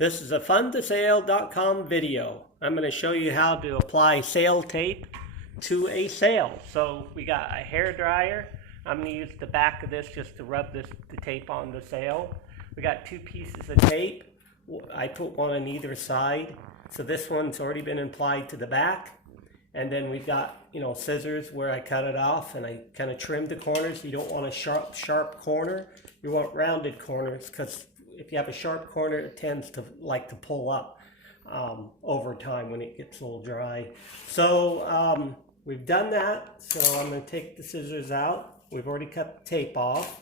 This is a funtosail.com video. I'm going to show you how to apply sail tape to a sail. So we got a hair dryer. I'm going to use the back of this just to rub the tape on the sail. We got two pieces of tape. I put one on either side. So this one's already been applied to the back. And then we've got, scissors where I cut it off and I kind of trimmed the corners. You don't want a sharp corner. You want rounded corners because if you have a sharp corner, it tends to like to pull up over time when it gets a little dry. So we've done that. So I'm going to take the scissors out. We've already cut the tape off.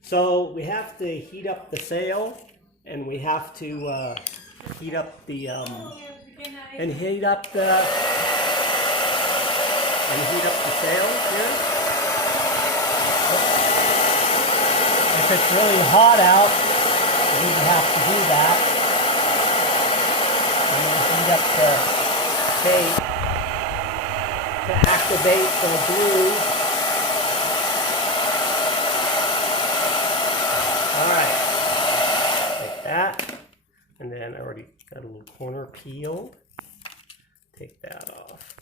So we have to heat up the sail, and we have to heat up the heat up the sail here. If it's really hot out, we have to do that. I'm going to heat up the tape to activate the glue. Alright, like that. And then I already got a little corner peeled. Take that off.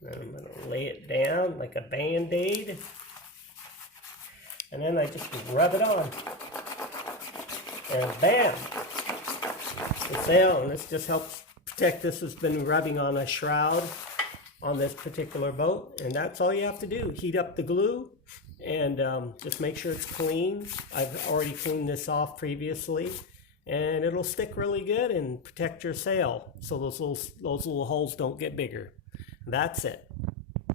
Then I'm going to lay it down like a Band-Aid. And then I just rub it on. And bam! The sail, and this just helps protect. This has been rubbing on a shroud on this particular boat, and that's all you have to do. Heat up the glue and just make sure it's clean. I've already cleaned this off previously, and it'll stick really good and protect your sail so those little holes don't get bigger. That's it.